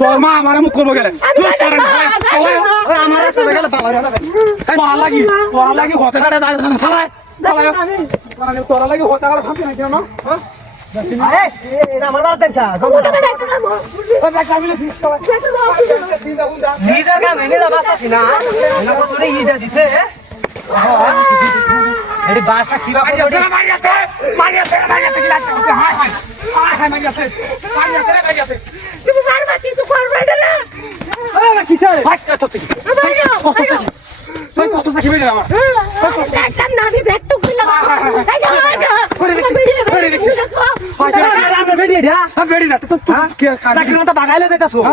তোর মা আমার মুখ করবো গেলে লাগি হতে কাটে তোরা লাগি হতে কাটা থামছে না কেন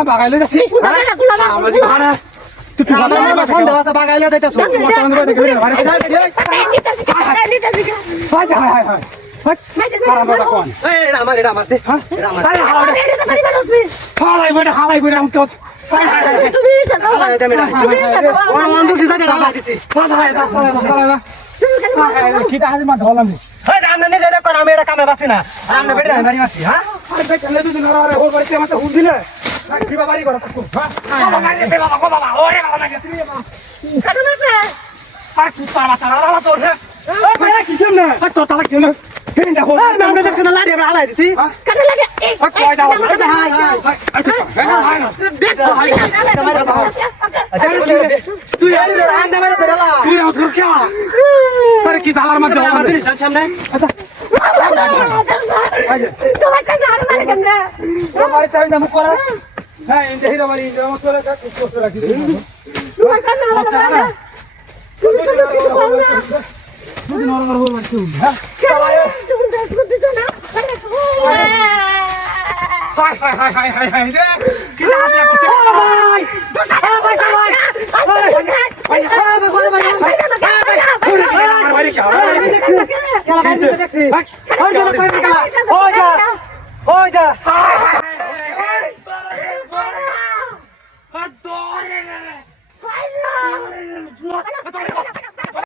বাগাইলে যাচ্ছি বাগাইলে যাইতাছো আমি এটা কামে বাসি না আমি বেড়ে বাড়ি মারছি হ্যাঁ বাড়ি করা কি তালার মধ্যে Oh,